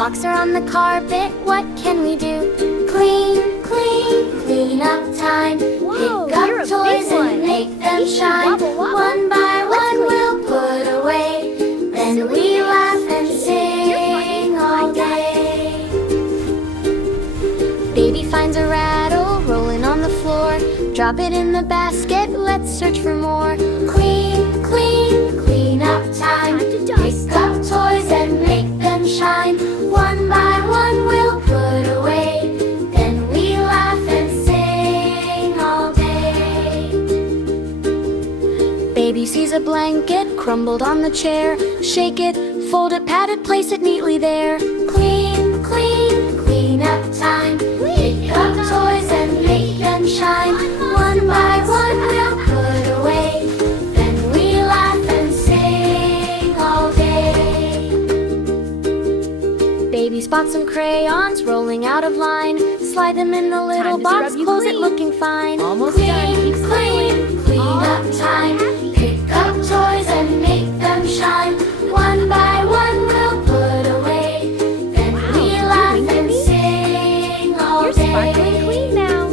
blocks are on the carpet, what can we do? Clean, clean, clean up time. Whoa, Pick up you're a toys big one. and make them Hee-hee, shine. wobble, wobble. One by Let's one clean. we'll put away. Then we laugh and sing all day. Baby finds a rattle rolling on the floor. Drop it in the basket, let's search for more. Clean, clean, clean up time. Pick up toys and make them shine. One by one we'll put away. Then we laugh and sing all day. Baby sees a blanket crumbled on the chair. Shake it, fold it, pat it, place it neatly there. Clean, clean, clean up time. Pick up toys and make them shine. One by one we'll put away. Then we laugh and sing all day. Baby spots some crayons rolling out of line. Slide them in the little Time to box, scrub you close it clean. looking fine. Almost clean, done. Keep clean, clean up time. Pick up toys and make them shine. One by one we'll put away. Then we laugh and sing all You're day. sparkling clean now.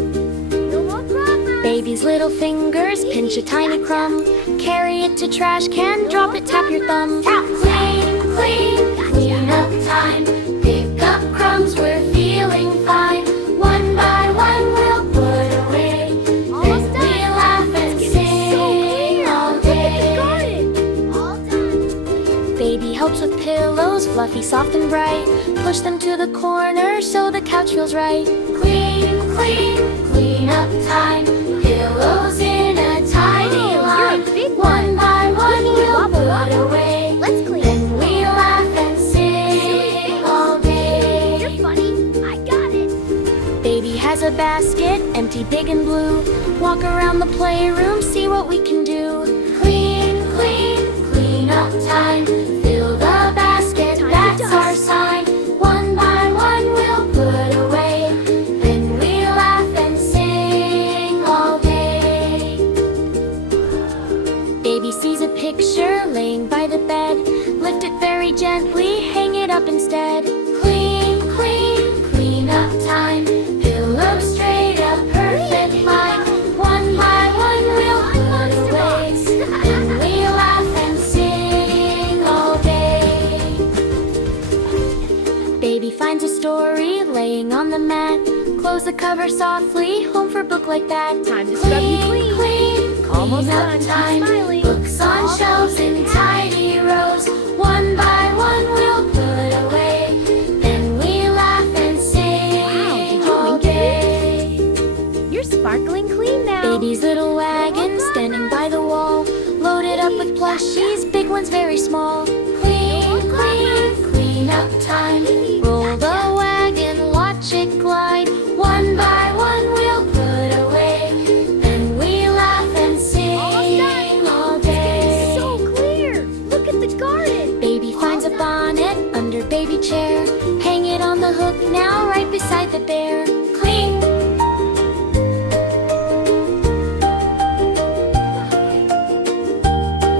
No more problems. Baby's little fingers pinch a tiny crumb. Carry it to trash can, drop it, tap your thumb. Clean, clean, clean up time. Pick up crumbs, we're feeling fine. One by one we'll put away. Then we laugh and sing all day. All done. Baby helps with pillows, fluffy, soft and bright. Push them to the corner so the couch feels right. Clean, clean, clean up time. Pillows in a tidy line. You're a big One by one we'll Wobble, put wobble. away. Let's clean. Then we laugh and sing all day. You're funny. I got it. Baby has a basket, empty, big and blue. Walk around the playroom, see what we can do. Clean, clean, clean up time. Fill the basket, Time to that's dust. our sign. One by one we'll put away. Then we laugh and sing all day. Baby sees a picture laying by the bed. Lift it very gently, hang it up instead. Clean, clean, clean up time. Pillow straight, a perfect line. One by one we'll put away. Then we laugh and sing all day. Baby finds a story laying on the mat. Close the cover softly, home for book like that. Time to scrub you clean. Clean, Almost clean up done. Keep time. smiling. Books on shelves in tidy rows. One by one we'll put away. Then we laugh and sing Wow, did you all wink at day. You're sparkling clean now. Baby's little wagon standing by the wall. Loaded up with plushies, big ones very small. Clean, clean, clean up time. Roll the wagon, watch it glide. One by one we'll put away. Then we laugh and sing all day. So clear. Look at the garden. Baby finds a bonnet under baby chair. Hang it on the hook now, right beside the bear. Clean.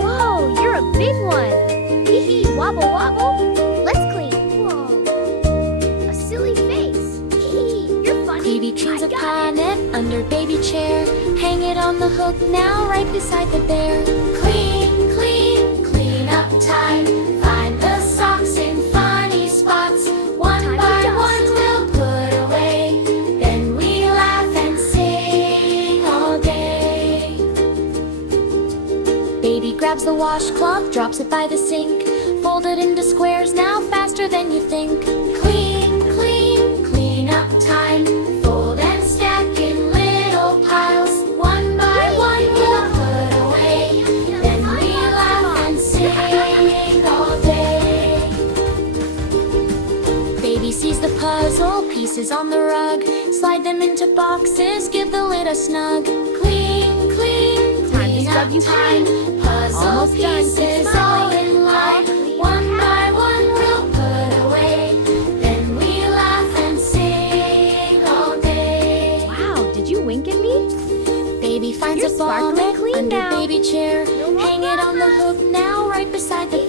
Whoa, you're a big one. Hee hee, wobble wobble. Let's clean. Whoa. A silly face. Hee hee, you're funny. Baby trims I a got bonnet under baby chair. Hang it on the hook now, right beside the bear. Clean, clean, clean up time. Find the socks in funny spots. One Time to by dust. one we'll put away. Then we laugh and sing all day. Baby grabs the washcloth, drops it by the sink. Fold it into squares now, faster than you think. Clean, clean, clean up time. Fold and stack in little piles. One by one we'll put away. Then we laugh and sing all day. Baby sees the puzzle pieces on the rug. Slide them into boxes, give the lid a snug. Clean, clean, Time to clean scrub up you time. clean. Puzzle Almost done. Keep pieces all smiling. in line. One by one we'll put away. Then we laugh and sing all day. Wow, did you wink at me? Baby finds You're a sparkling bonnet clean under now. baby chair. No more Hang it on the hook now, right beside the